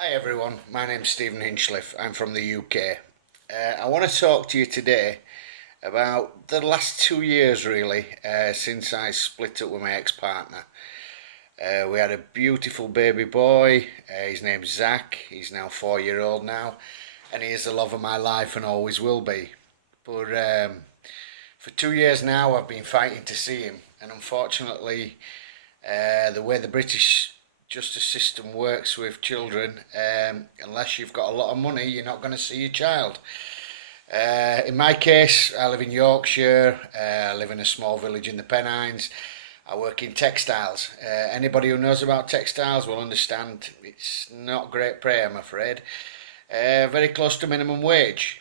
Hi everyone, my name's Stephen Hinchliffe. I'm from the UK. I want to talk to you today about the last 2 years really, since I split up with my ex-partner. We had a beautiful baby boy. His name's Zach. He's now 4 year old now, and he is the love of my life and always will be. But for 2 years now, I've been fighting to see him, and unfortunately, the way the British justice system works with children, unless you've got a lot of money, you're not going to see your child. In my case, I live in Yorkshire. I live in a small village in the Pennines. I work in textiles. Anybody who knows about textiles will understand it's not great pay, I'm afraid. Very close to minimum wage.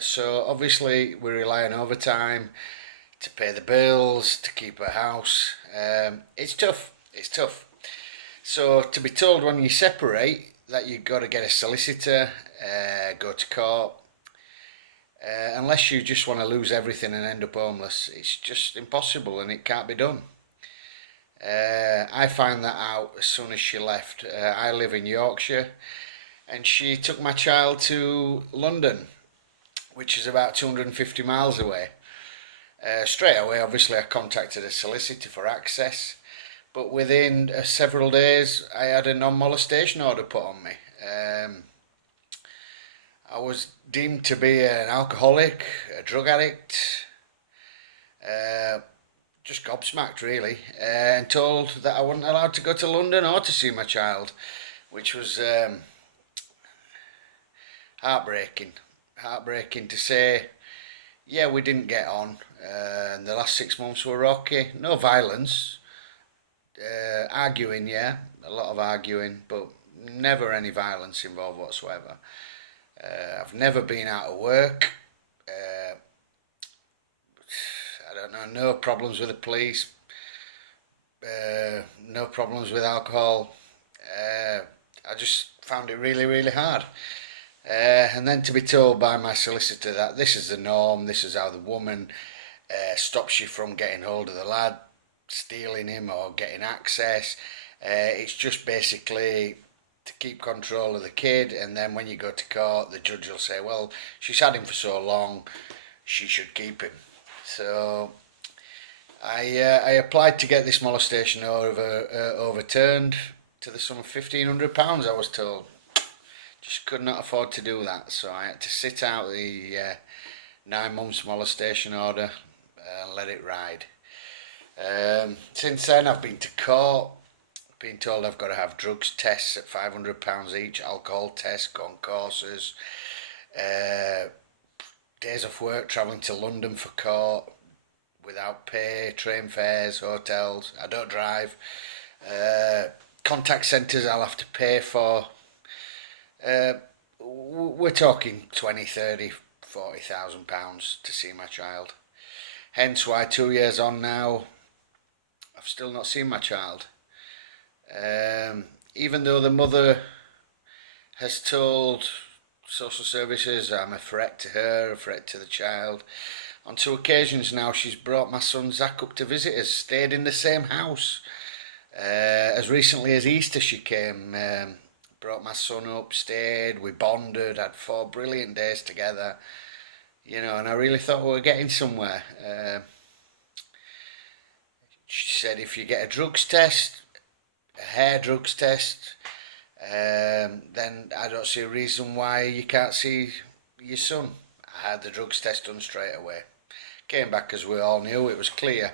So obviously we rely on overtime to pay the bills, to keep a house. It's tough. It's tough. So to be told when you separate that you've got to get a solicitor, go to court, unless you just want to lose everything and end up homeless, it's just impossible and it can't be done. I found that out as soon as she left. I live in Yorkshire and she took my child to London, which is about 250 miles away. Straight away, obviously, I contacted a solicitor for access, but within several days, I had a non-molestation order put on me. I was deemed to be an alcoholic, a drug addict, uh, just gobsmacked really, and told that I wasn't allowed to go to London or to see my child, which was heartbreaking. Heartbreaking to say, yeah, we didn't get on. And the last 6 months were rocky. No violence, arguing, yeah, a lot of arguing, but never any violence involved whatsoever. I've never been out of work. Uh, I don't know, no problems with the police, no problems with alcohol. I just found it really, really hard. And then to be told by my solicitor that this is the norm, this is how the woman stops you from getting hold of the lad, stealing him or getting access. It's just basically to keep control of the kid, and then when you go to court, the judge will say, well, she's had him for so long, she should keep him. So I applied to get this molestation overturned to the sum of £1,500, I was told. Just could not afford to do that, so I had to sit out the 9 months molestation order and let it ride. Since then, I've been to court, been told I've got to have drugs tests at £500 each, alcohol tests, go on courses, days off work travelling to London for court without pay, train fares, hotels. I don't drive. Contact centres I'll have to pay for. Uh, we're talking 20, 30, 40,000 pounds to see my child. Hence why 2 years on now, I've still not seen my child. Even though the mother has told social services I'm a threat to her, a threat to the child. On 2 occasions now, she's brought my son Zach up to visit us, stayed in the same house. As recently as Easter, she came, brought my son up, stayed, we bonded, had 4 brilliant days together, and I really thought we were getting somewhere. She said if you get a drugs test, a hair drugs test, then I don't see a reason why you can't see your son. I had the drugs test done straight away. Came back as we all knew, it was clear.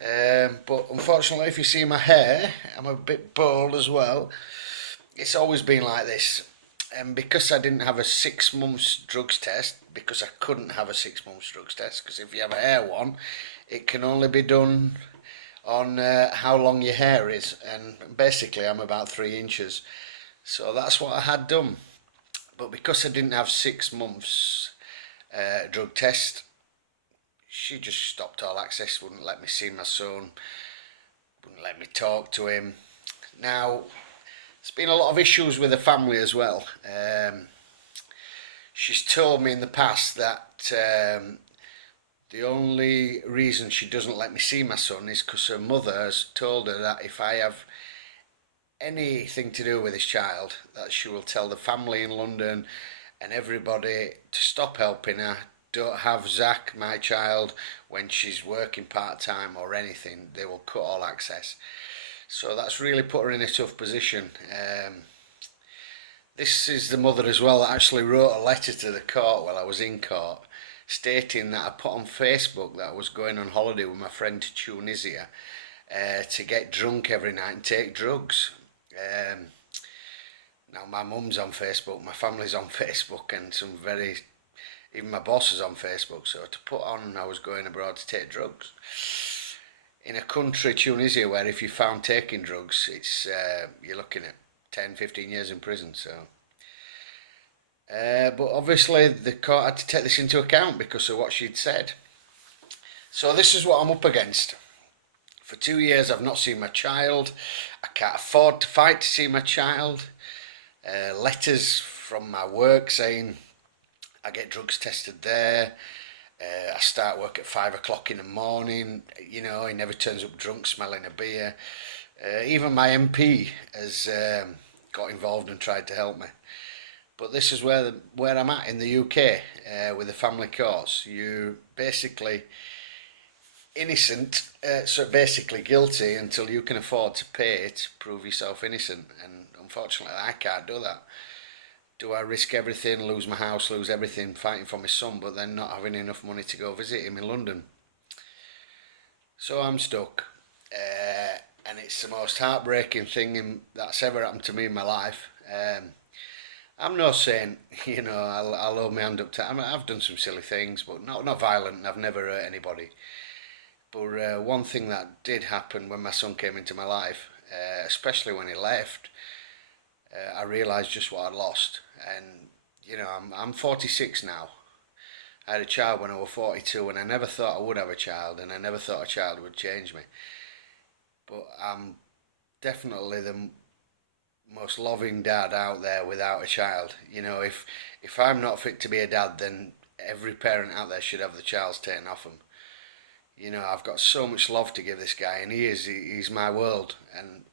But unfortunately, if you see my hair, I'm a bit bald as well. It's always been like this. And because I didn't have a 6 months drugs test, because I couldn't have a 6 months drugs test, because if you have a hair one, it can only be done on how long your hair is. And basically, I'm about 3 inches. So that's what I had done. But because I didn't have 6 months drug test, she just stopped all access, wouldn't let me see my son, wouldn't let me talk to him. Now, there's been a lot of issues with the family as well. She's told me in the past that the only reason she doesn't let me see my son is because her mother has told her that if I have anything to do with this child, that she will tell the family in London and everybody to stop helping her. Don't have Zach, my child, when she's working part-time or anything. They will cut all access. So that's really put her in a tough position. This is the mother as well that actually wrote a letter to the court while I was in court, stating that I put on Facebook that I was going on holiday with my friend to Tunisia to get drunk every night and take drugs. Now my mum's on Facebook, my family's on Facebook, and even my boss is on Facebook. So to put on I was going abroad to take drugs in a country, Tunisia, where if you're found taking drugs, it's you're looking at 10, 15 years in prison. So, but obviously the court had to take this into account because of what she'd said. So this is what I'm up against. For 2 years I've not seen my child. I can't afford to fight to see my child. Letters from my work saying I get drugs tested there. I start work at 5 o'clock in the morning. You know, he never turns up drunk, smelling a beer. Even my MP has got involved and tried to help me. But this is where I'm at in the UK with the family courts. You're basically innocent, so basically guilty until you can afford to pay to prove yourself innocent. And unfortunately, I can't do that. Do I risk everything, lose my house, lose everything fighting for my son, but then not having enough money to go visit him in London? So I'm stuck. And it's the most heartbreaking thing that's ever happened to me in my life. I'm no saint, you know, I'll hold my hand up to. I mean, I've done some silly things, but not violent. I've never hurt anybody. But one thing that did happen when my son came into my life, especially when he left, I realised just what I'd lost. And you know, I'm 46 now. I had a child when I was 42, and I never thought I would have a child, and I never thought a child would change me. But I'm definitely the most loving dad out there without a child. You know, if I'm not fit to be a dad, then every parent out there should have the child's taken off them. You know, I've got so much love to give this guy, and he's my world. And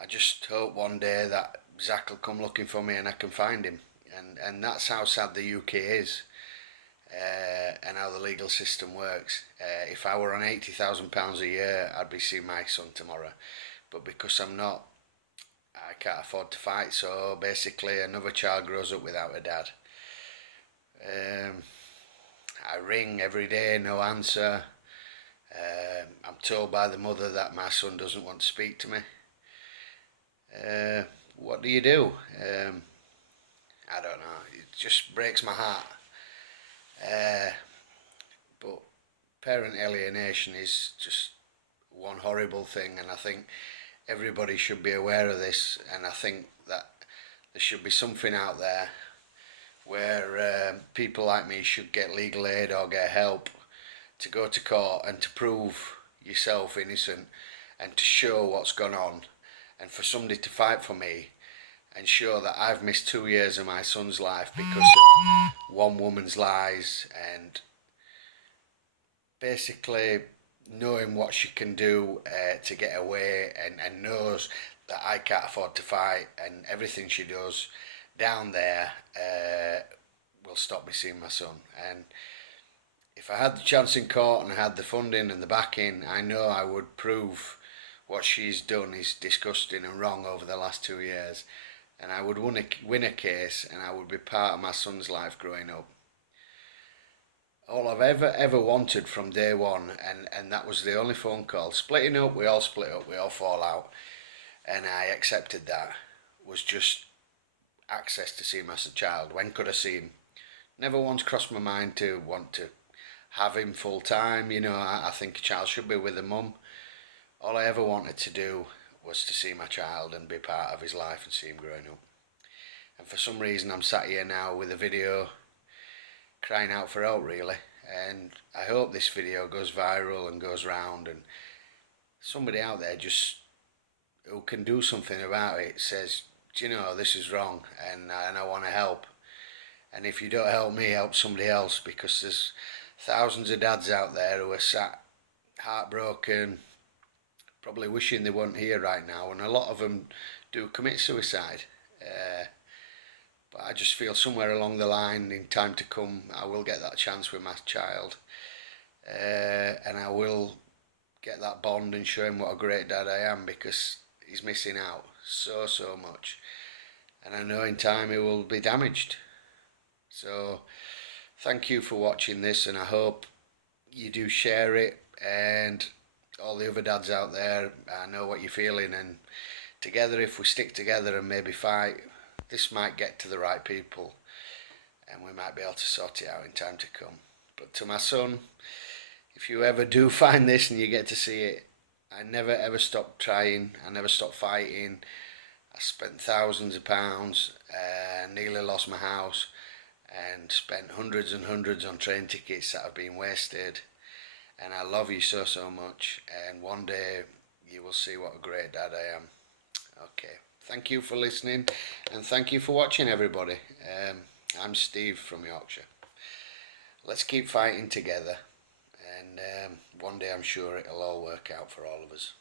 I just hope one day that Zach will come looking for me and I can find him. And that's how sad the UK is, and how the legal system works. If I were on £80,000 a year, I'd be seeing my son tomorrow. But because I'm not, I can't afford to fight. So basically, another child grows up without a dad. I ring every day, no answer. I'm told by the mother that my son doesn't want to speak to me. What do you do? I don't know. It just breaks my heart. But parent alienation is just one horrible thing, and I think everybody should be aware of this. And I think that there should be something out there where people like me should get legal aid or get help to go to court and to prove yourself innocent and to show what's gone on, and for somebody to fight for me and show that I've missed 2 years of my son's life because of one woman's lies, and basically knowing what she can do to get away, and knows that I can't afford to fight, and everything she does down there will stop me seeing my son. And if I had the chance in court and I had the funding and the backing, I know I would prove what she's done is disgusting and wrong over the last 2 years, and I would win a case, and I would be part of my son's life growing up. All I've ever wanted from day one, and that was the only phone call. Splitting up, we all split up, we all fall out, and I accepted that, was just access to see my child. When could I see him? Never once crossed my mind to want to have him full time. You know, I think a child should be with a mum. All I ever wanted to do was to see my child and be part of his life and see him growing up. And for some reason I'm sat here now with a video crying out for help, really. And I hope this video goes viral and goes round, and somebody out there just who can do something about it says, do you know, this is wrong, and I want to help. And if you don't help me, help somebody else, because there's thousands of dads out there who are sat heartbroken, probably wishing they weren't here right now, and a lot of them do commit suicide. But I just feel somewhere along the line, in time to come, I will get that chance with my child, and I will get that bond and show him what a great dad I am, because he's missing out so much, and I know in time he will be damaged. So thank you for watching this, and I hope you do share it, and all the other dads out there, I know what you're feeling, and together, if we stick together and maybe fight, this might get to the right people, and we might be able to sort it out in time to come. But to my son, if you ever do find this and you get to see it, I never ever stopped trying, I never stopped fighting. I spent thousands of pounds, nearly lost my house, and spent hundreds and hundreds on train tickets that have been wasted. And I love you so much, and one day you will see what a great dad I am. Okay, thank you for listening, and thank you for watching, everybody. I'm Steve from Yorkshire. Let's keep fighting together, and one day I'm sure it'll all work out for all of us.